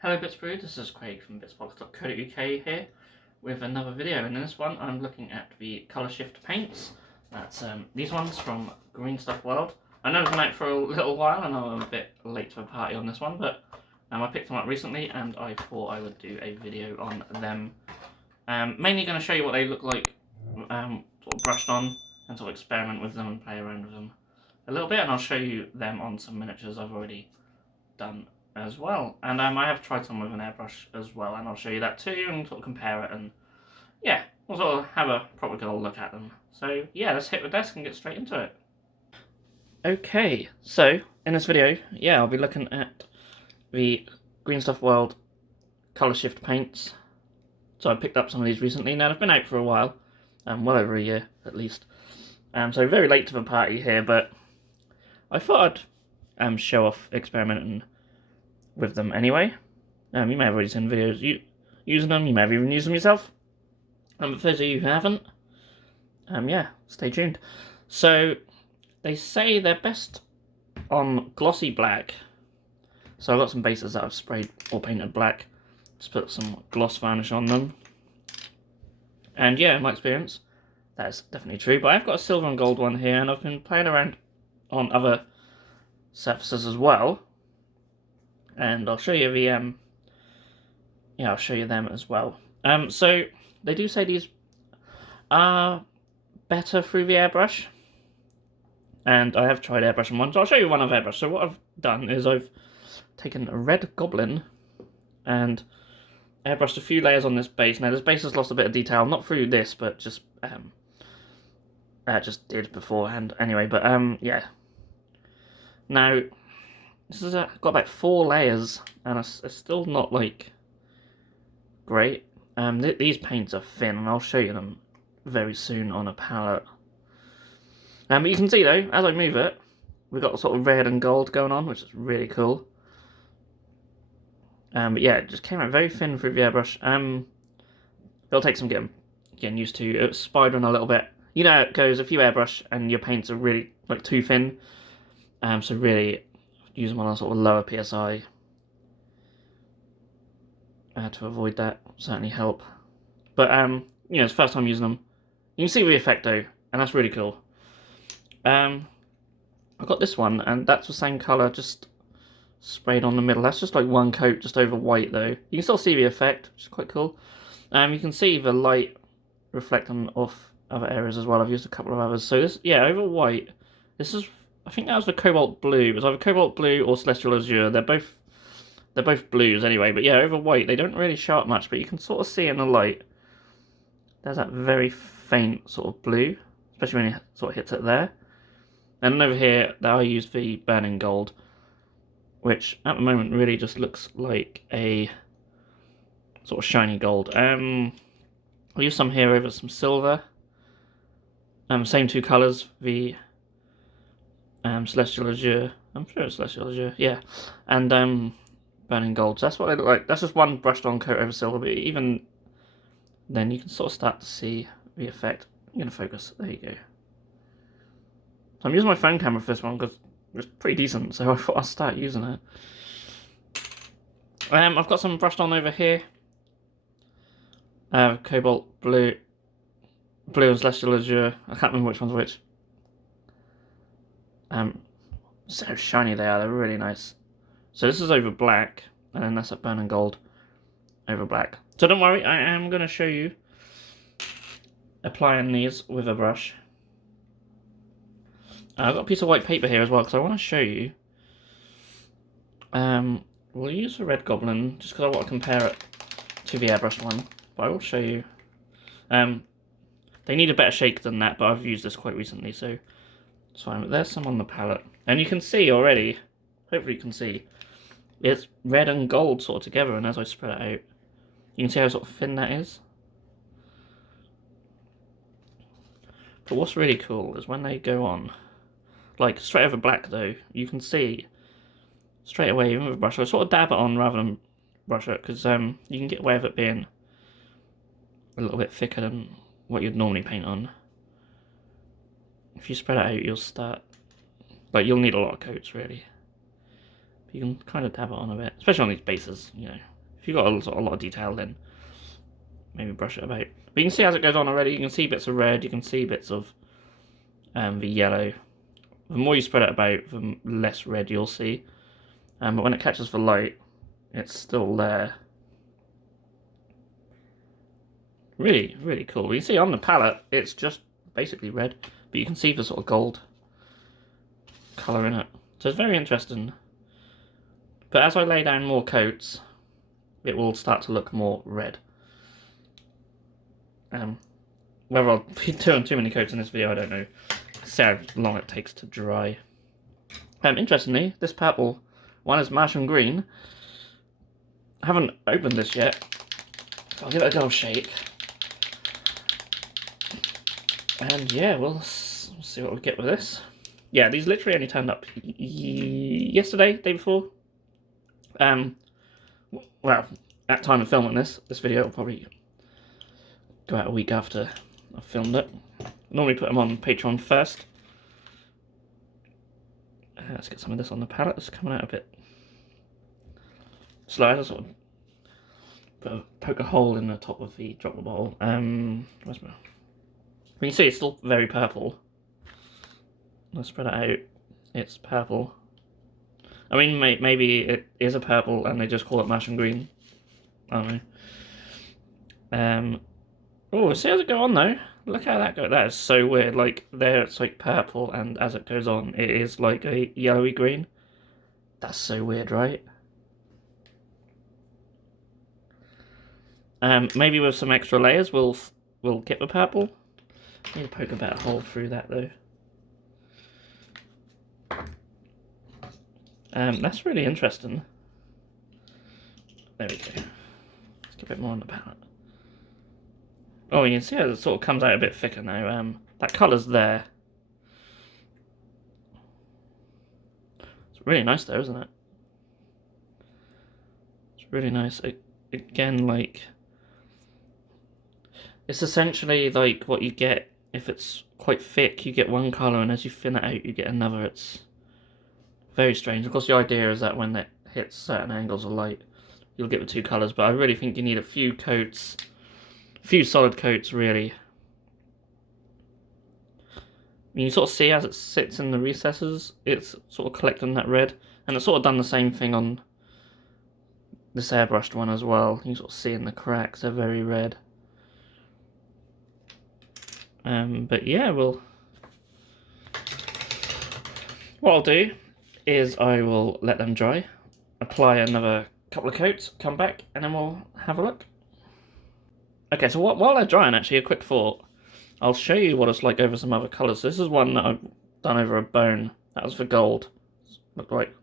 Hello Bitzbox, this is Craig from Bitzbox.co.uk here with another video, and in this one I'm looking at the Colorshift paints. That's these ones from Greenstuff World. I know they've been out for a little while and I'm a bit late to the party on this one, but I picked them up recently and I thought I would do a video on them. Mainly going to show you what they look like sort of brushed on and sort of experiment with them and play around with them a little bit, and I'll show you them on some miniatures I've already done as well. And I have tried some with an airbrush as well, and I'll show you that too and sort of compare it, and yeah, we'll sort of have a proper good old look at them. So yeah, let's hit the desk and get straight into it. Okay, so in this video, yeah, I'll be looking at the Greenstuff World Colorshift paints. So I picked up some of these recently. Now they've been out for a while, well over a year at least. So very late to the party here, but I thought I'd show off experimenting with them anyway. You may have already seen videos using them, you may have even used them yourself. But for those of you who haven't, yeah, stay tuned. So, they say they're best on Glossy Black. So I've got some bases that I've sprayed or painted black. Just put some gloss varnish on them. And yeah, in my experience, that's definitely true. But I've got a silver and gold one here, and I've been playing around on other surfaces as well. And I'll show you the, yeah, I'll show you them as well. So, they do say these are better through the airbrush. And I have tried airbrushing one, so I'll show you one I've airbrushed. So what I've done is I've taken a red goblin and airbrushed a few layers on this base. Now this base has lost a bit of detail, not through this, but just did beforehand anyway. But yeah. Now this is got about 4 layers, and it's still not like great. These paints are thin, and I'll show you them very soon on a palette. But you can see though, as I move it, we've got sort of red and gold going on, which is really cool. But yeah, it just came out very thin through the airbrush. It'll take some getting used to. It's spidering a little bit. You know how it goes, if you airbrush and your paints are really like too thin. So really use them on a sort of lower PSI to avoid that. Certainly help. But you know, it's the first time using them. You can see the effect though, and that's really cool. I've got this one, and that's the same colour, just sprayed on the middle. That's just like one coat, just over white though. You can still see the effect, which is quite cool. You can see the light reflecting off other areas as well. I've used a couple of others. So this, yeah, over white. This is, I think that was the Cobalt Blue. It was either Cobalt Blue or Celestial Azure. They're both blues anyway. But yeah, over white, they don't really show up much, but you can sort of see in the light. There's that very faint sort of blue, especially when it sort of hits it there. And then over here, I used the burning gold, which at the moment really just looks like a sort of shiny gold. I'll use some here over some silver. Same 2 colours, the Celestial Azure, I'm sure it's Celestial Azure, yeah, and burning gold. So that's what they look like. That's just one brushed on coat over silver, but even then you can sort of start to see the effect. I'm going to focus, there you go. So I'm using my phone camera for this one because it's pretty decent, so I thought I'd start using it. I've got some brushed on over here. Cobalt Blue, and Celestial Azure. I can't remember which one's which. So shiny they are, they're really nice. So this is over black, and then that's a burning gold over black. So don't worry, I am going to show you applying these with a brush. I've got a piece of white paper here as well, because I want to show you. We'll use the red goblin, just because I want to compare it to the airbrushed one. But I will show you. They need a better shake than that, but I've used this quite recently, so it's fine. But there's some on the palette. And you can see already, hopefully you can see, it's red and gold sort of together, and as I spread it out, you can see how sort of thin that is. But what's really cool is when they go on, like straight over black though, you can see straight away, even with a brush, I sort of dab it on rather than brush it, because you can get away with it being a little bit thicker than what you'd normally paint on. If you spread it out, you'll start, like, you'll need a lot of coats really. You can kind of dab it on a bit, especially on these bases, you know. If you've got a lot of detail, then maybe brush it about. But you can see as it goes on already, you can see bits of red, you can see bits of the yellow. The more you spread it about, the less red you'll see. But when it catches the light, it's still there. Really, really cool. You see on the palette, it's just basically red, but you can see the sort of gold colour in it. So it's very interesting. But as I lay down more coats, it will start to look more red. Whether I'll be doing too many coats in this video, I don't know. See how long it takes to dry. Interestingly, this purple one is Martian green. I haven't opened this yet. I'll give it a go shake. And yeah, we'll see what we get with this. Yeah, these literally only turned up yesterday, day before. Well, at time of filming this video will probably go out a week after I've filmed it. Normally put them on Patreon first. Let's get some of this on the palette. It's coming out a bit slow. I sort of poke a hole in the top of the dropper bottle. Where's my... You can see it's still very purple. Let's spread it out. It's purple. I mean, maybe it is a purple and they just call it Martian green. I don't know. Oh, see as it go on though. Look how that goes. That is so weird. Like there, it's like purple, and as it goes on, it is like a yellowy green. That's so weird, right? Maybe with some extra layers, we'll get the purple. Need to poke a bit of hole through that though. That's really interesting. There we go. Let's get a bit more on the palette. Oh, you can see how it sort of comes out a bit thicker now. That colour's there. It's really nice though, isn't it? It's really nice. Again, like... It's essentially like what you get if it's quite thick, you get one colour, and as you thin it out, you get another. It's very strange. Of course, the idea is that when it hits certain angles of light, you'll get the two colours, but I really think you need a few coats, a few solid coats, really. You sort of see as it sits in the recesses, it's sort of collecting that red, and it's sort of done the same thing on this airbrushed one as well. You sort of see in the cracks, they're very red. But yeah, what I'll do is I will let them dry, apply another couple of coats, come back, and then we'll have a look. Okay, so while they're drying, actually, a quick thought. I'll show you what it's like over some other colours. So this is one that I've done over a bone. That was for gold. Looked like,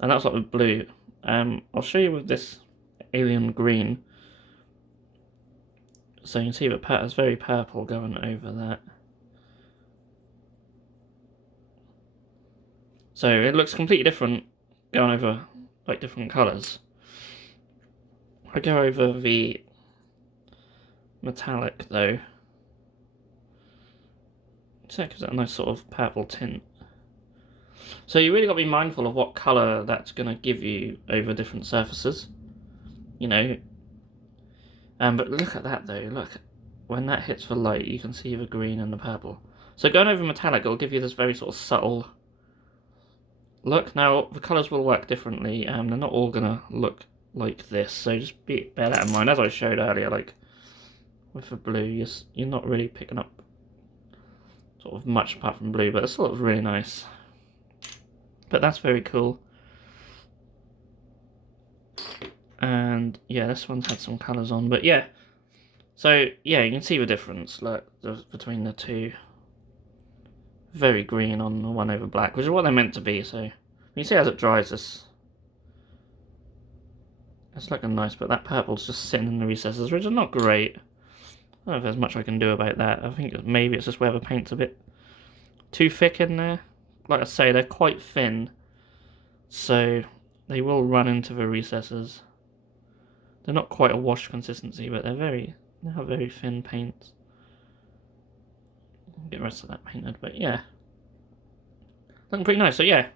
and that was like with blue. I'll show you with this alien green. So you can see the pattern's very purple going over that. So it looks completely different going over like different colours. I go over the metallic though. So it gives it a nice sort of purple tint. So you really got to be mindful of what colour that's going to give you over different surfaces. You know. But look at that though, look. When that hits the light, you can see the green and the purple. So going over metallic, it'll give you this very sort of subtle look. Now, the colours will work differently, and they're not all going to look like this. So just bear that in mind. As I showed earlier, like with the blue, you're not really picking up sort of much apart from blue, but it's sort of really nice. But that's very cool. And yeah, this one's had some colours on, but yeah. So yeah, you can see the difference, look, between the two. Very green on the one over black, which is what they're meant to be. So you see as it dries, it's looking nice, but that purple's just sitting in the recesses, which is not great. I don't know if there's much I can do about that. I think maybe it's just where the paint's a bit too thick in there. Like I say, they're quite thin, so they will run into the recesses. They're not quite a wash consistency, but they have very thin paints. Get the rest of that painted, but yeah, looking pretty nice. So yeah,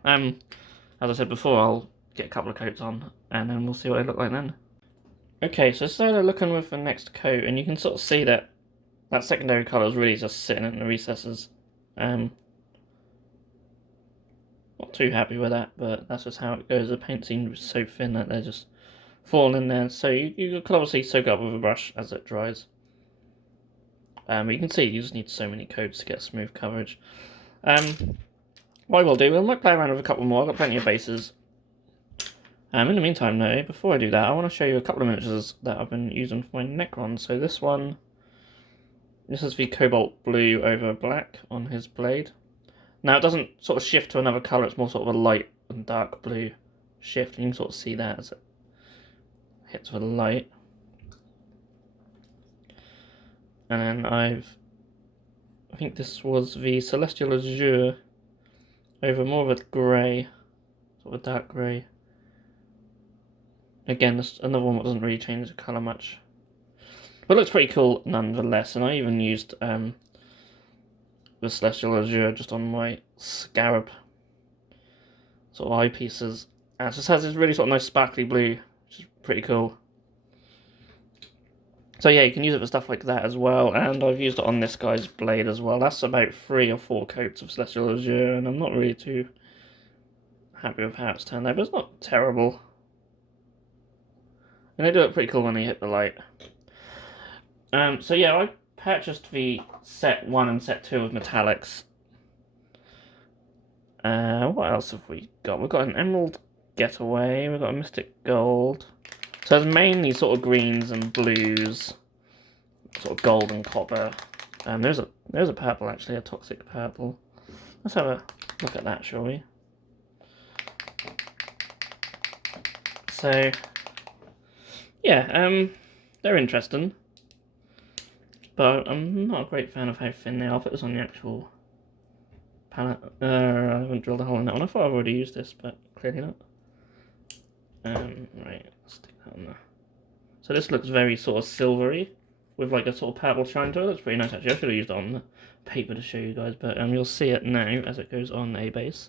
as I said before, I'll get a couple of coats on, and then we'll see what they look like then. Okay, so started looking with the next coat, and you can sort of see that secondary colour is really just sitting in the recesses. Not too happy with that, but that's just how it goes. The paint seems so thin that they're just falling in there. So you can obviously soak it up with a brush as it dries. But you can see you just need so many coats to get smooth coverage. What I will do, I might play around with a couple more. I've got plenty of bases. In the meantime, though, before I do that, I want to show you a couple of miniatures that I've been using for my Necron. So this is the Cobalt Blue over Black on his blade. Now it doesn't sort of shift to another colour, it's more sort of a light and dark blue shift, and you can sort of see that as it hits with the light. And then I think this was the Celestial Azure over more of a grey, sort of a dark grey. Again, this another one that doesn't really change the colour much. But it looks pretty cool nonetheless, and I even used the Celestial Azure just on my scarab sort of eyepieces. And it just has this really sort of nice sparkly blue, which is pretty cool. So yeah, you can use it for stuff like that as well, and I've used it on this guy's blade as well. That's about 3 or 4 coats of Celestial Azure, and I'm not really too happy with how it's turned out, but it's not terrible. And they do look pretty cool when they hit the light. So yeah, I purchased the set 1 and set 2 of metallics. What else have we got? We've got an Emerald Getaway, we've got a Mystic Gold. So there's mainly sort of greens and blues, sort of gold and copper. There's a purple actually, a toxic purple. Let's have a look at that, shall we? So yeah, they're interesting, but I'm not a great fan of how thin they are. I'll put this on the actual palette. I haven't drilled a hole in that one. I thought I've already used this, but clearly not. Right, let's stick that on there. So this looks very sort of silvery, with like a sort of purple shine to it. That's pretty nice actually. I should have used it on the paper to show you guys, but you'll see it now as it goes on a base.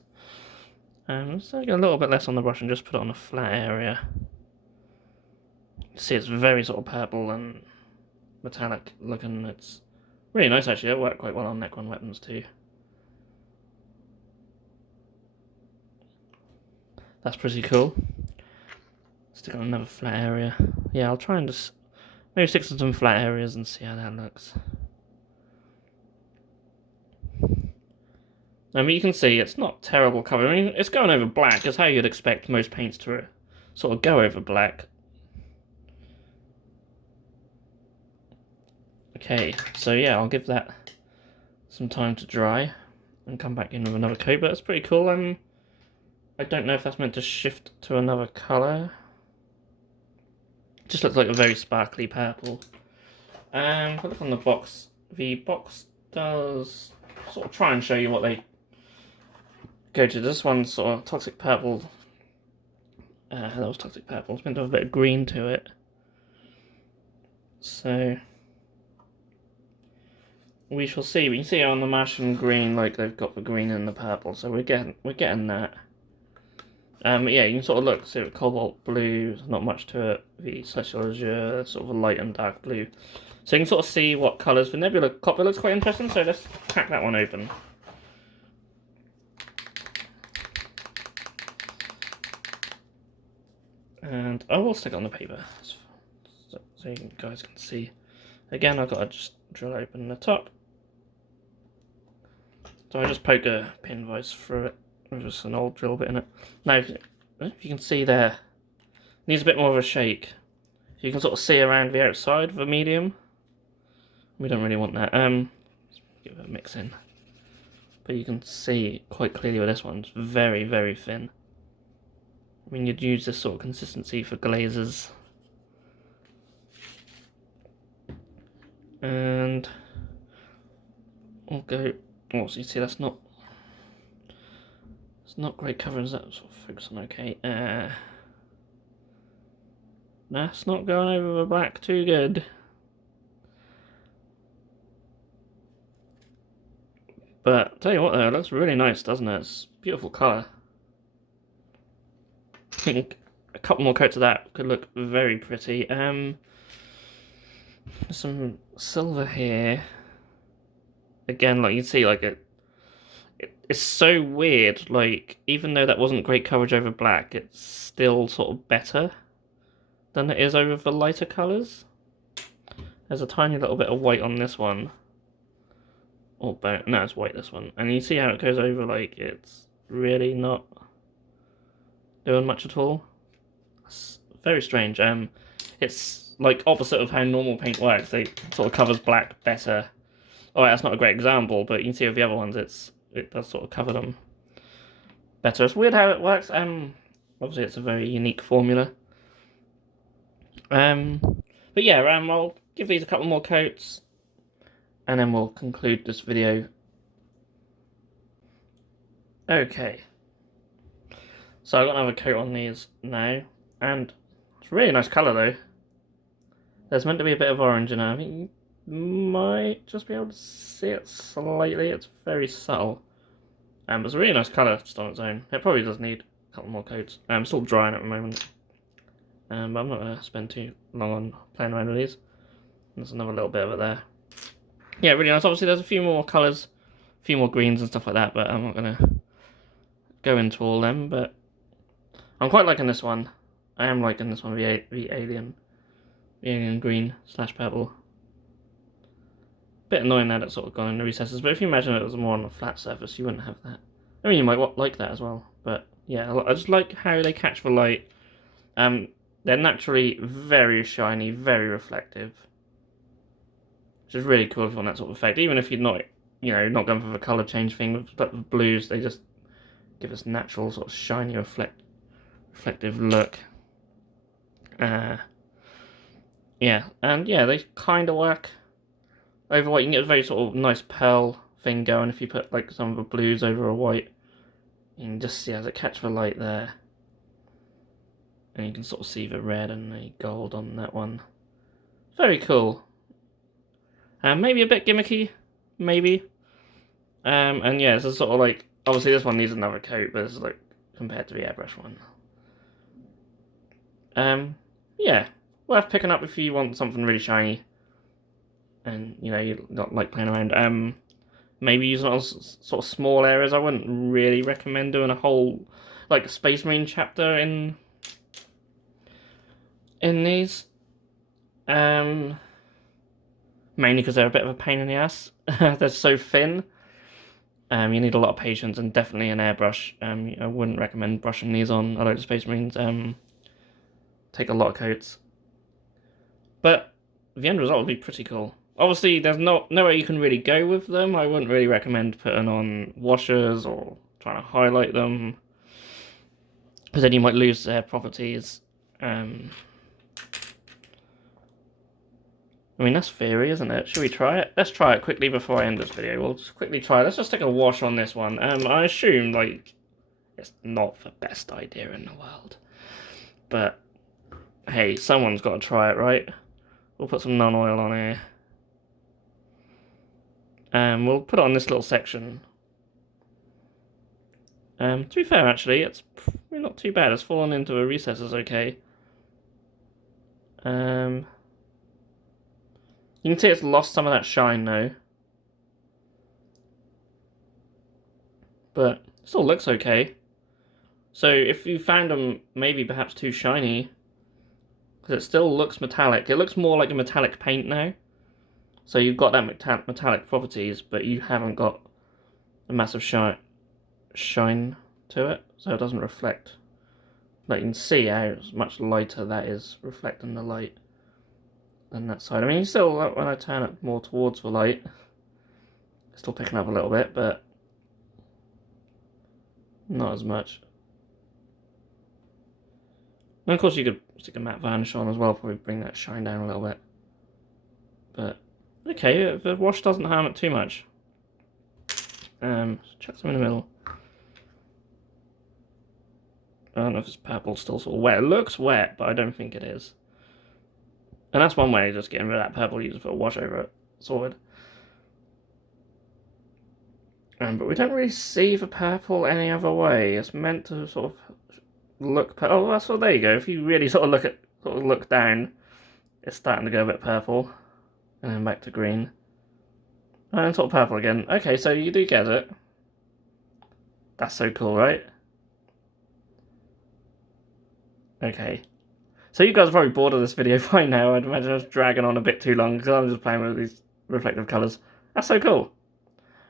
Let's take a little bit less on the brush and just put it on a flat area. See, it's very sort of purple and metallic looking. It's really nice actually. It worked quite well on Necron weapons too. That's pretty cool. Stick on another flat area. Yeah, I'll try and just maybe stick to some flat areas and see how that looks. I mean, you can see it's not terrible cover. I mean, it's going over black. It's how you'd expect most paints to sort of go over black. Okay, so yeah, I'll give that some time to dry and come back in with another coat, but it's pretty cool. I don't know if that's meant to shift to another colour. It just looks like a very sparkly purple. If I look on the box does sort of try and show you what they go to. This one's sort of toxic purple. That was toxic purple. It's meant to have a bit of green to it. So we shall see. We can see on the Martian green, like they've got the green and the purple, so we're getting that. Yeah, you can sort of look, see the Cobalt Blue, there's not much to it. The Celestial Azure, sort of a light and dark blue. So you can sort of see what colours. The Nebula Copper looks quite interesting, so let's crack that one open. And I will stick it on the paper, so you guys can see. Again, I've got to just drill open the top. So I just poke a pin vise through it with just an old drill bit in it. Now, if you can see there, it needs a bit more of a shake. You can sort of see around the outside of the medium. We don't really want that. Let's give it a mix in. But you can see quite clearly with this one, it's very, very thin. I mean, you'd use this sort of consistency for glazes. And we'll go. Oh, so you see that's not. It's not great cover. Is that sort of focus on okay? That's not going over the black too good. But I'll tell you what, though, it looks really nice, doesn't it? It's a beautiful colour. I think a couple more coats of that could look very pretty. Some silver here. Again, like you can see, like it's so weird. Like, even though that wasn't great coverage over black, it's still sort of better than it is over the lighter colours. There's a tiny little bit of white on this one. Or no, it's white, this one. And you see how it goes over, like, it's really not doing much at all. It's very strange. It's like opposite of how normal paint works. They sort of covers black better. Oh, that's not a great example, but you can see with the other ones, it does sort of cover them better. It's weird how it works. Obviously it's a very unique formula. But yeah, I'll give these a couple more coats, and then we'll conclude this video. Okay. So I've got another coat on these now, and it's a really nice colour though. There's meant to be a bit of orange in it. I think you might just be able to see it slightly. It's very subtle. But it's a really nice colour just on its own. It probably does need a couple more coats. I'm still drying at the moment. But I'm not going to spend too long on playing around with these. There's another little bit of it there. Yeah, really nice. Obviously there's a few more colours, a few more greens and stuff like that, but I'm not going to go into all them. But I'm quite liking this one. I am liking this one, the alien green / purple. Bit annoying that it's sort of gone in the recesses, but if you imagine it was more on a flat surface, you wouldn't have that. I mean, you might like that as well, but yeah, I just like how they catch the light. They're naturally very shiny, very reflective, which is really cool if you want that sort of effect. Even if you're not, not going for the colour change thing with the blues, they just give us natural sort of shiny, reflective look. Yeah, and yeah, they kind of work over white. You can get a very sort of nice pearl thing going if you put like some of the blues over a white. You can just see as it catch the light there. And you can sort of see the red and the gold on that one. Very cool. Maybe a bit gimmicky, maybe. And yeah, it's a sort of like, obviously this one needs another coat, but it's like compared to the airbrush one. Yeah, worth picking up if you want something really shiny. And you don't like playing around. Maybe using it on sort of small areas. I wouldn't really recommend doing a whole like Space Marine chapter in these. Mainly because they're a bit of a pain in the ass. They're so thin. You need a lot of patience and definitely an airbrush. I wouldn't recommend brushing these on a load of Space Marines. Take a lot of coats. But the end result would be pretty cool. Obviously, there's nowhere you can really go with them. I wouldn't really recommend putting on washers or trying to highlight them, because then you might lose their properties. I mean, that's theory, isn't it? Should we try it? Let's try it quickly before I end this video. We'll just quickly try it. Let's just take a wash on this one. I assume, like, it's not the best idea in the world. But, hey, someone's got to try it, right? We'll put some non-oil on here. We'll put it on this little section. To be fair, actually, it's probably not too bad. It's fallen into the recesses okay. You can see it's lost some of that shine, though. But it still looks okay. So if you found them maybe perhaps too shiny, because it still looks metallic. It looks more like a metallic paint now. So you've got that metallic properties, but you haven't got a massive shine to it, so it doesn't reflect. Like you can see how much lighter that is reflecting the light than that side. I mean, still, when I turn it more towards the light, it's still picking up a little bit, but not as much. And of course you could stick a matte varnish on as well, probably bring that shine down a little bit. But okay, the wash doesn't harm it too much. Chuck some in the middle. I don't know if this purple's still sort of wet. It looks wet, but I don't think it is. And that's one way of just getting rid of that purple. You just put a wash over it. Sorted. But we don't really see the purple any other way. It's meant to sort of look... Oh, well, there you go. If you really sort of look down, it's starting to go a bit purple. And then back to green. And sort of purple again. Okay, so you do get it. That's so cool, right? Okay. So you guys are probably bored of this video by now. I'd imagine I was dragging on a bit too long because I'm just playing with these reflective colours. That's so cool.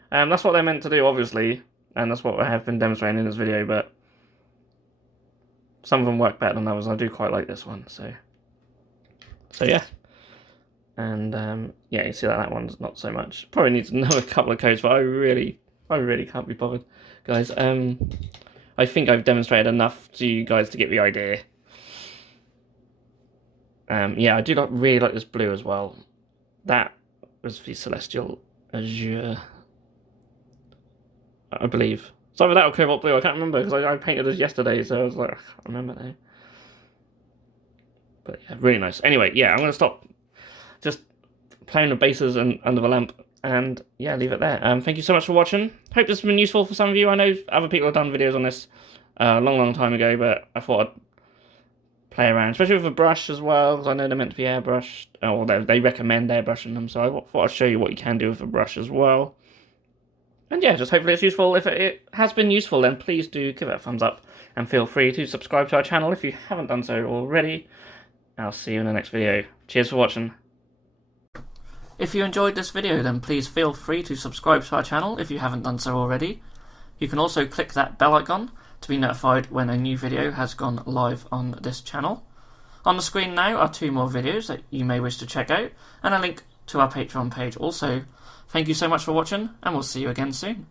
That's what they're meant to do, obviously. And that's what I have been demonstrating in this video, but some of them work better than others. I do quite like this one, so yeah. And yeah, you see that one's not so much. Probably needs another couple of coats, but I really can't be bothered, guys. I think I've demonstrated enough to you guys to get the idea. Yeah, I do really like this blue as well. That was the Celestial Azure, I believe. It's either that or Cobalt Blue, I can't remember, because I painted this yesterday, so I was like, I can't remember now. But yeah, really nice. Anyway, yeah, I'm going to stop just playing with bases and under the lamp, and yeah, leave it there. Thank you so much for watching. Hope this has been useful for some of you. I know other people have done videos on this a long time ago, but I thought I'd play around, especially with a brush as well, because I know they're meant to be airbrushed, or they recommend airbrushing them, so I thought I'd show you what you can do with a brush as well. And yeah, just hopefully it's useful. If it has been useful, then please do give it a thumbs up, and feel free to subscribe to our channel if you haven't done so already. I'll see you in the next video. Cheers for watching. If you enjoyed this video, then please feel free to subscribe to our channel if you haven't done so already. You can also click that bell icon to be notified when a new video has gone live on this channel. On the screen now are 2 more videos that you may wish to check out, and a link to our Patreon page also. Thank you so much for watching, and we'll see you again soon.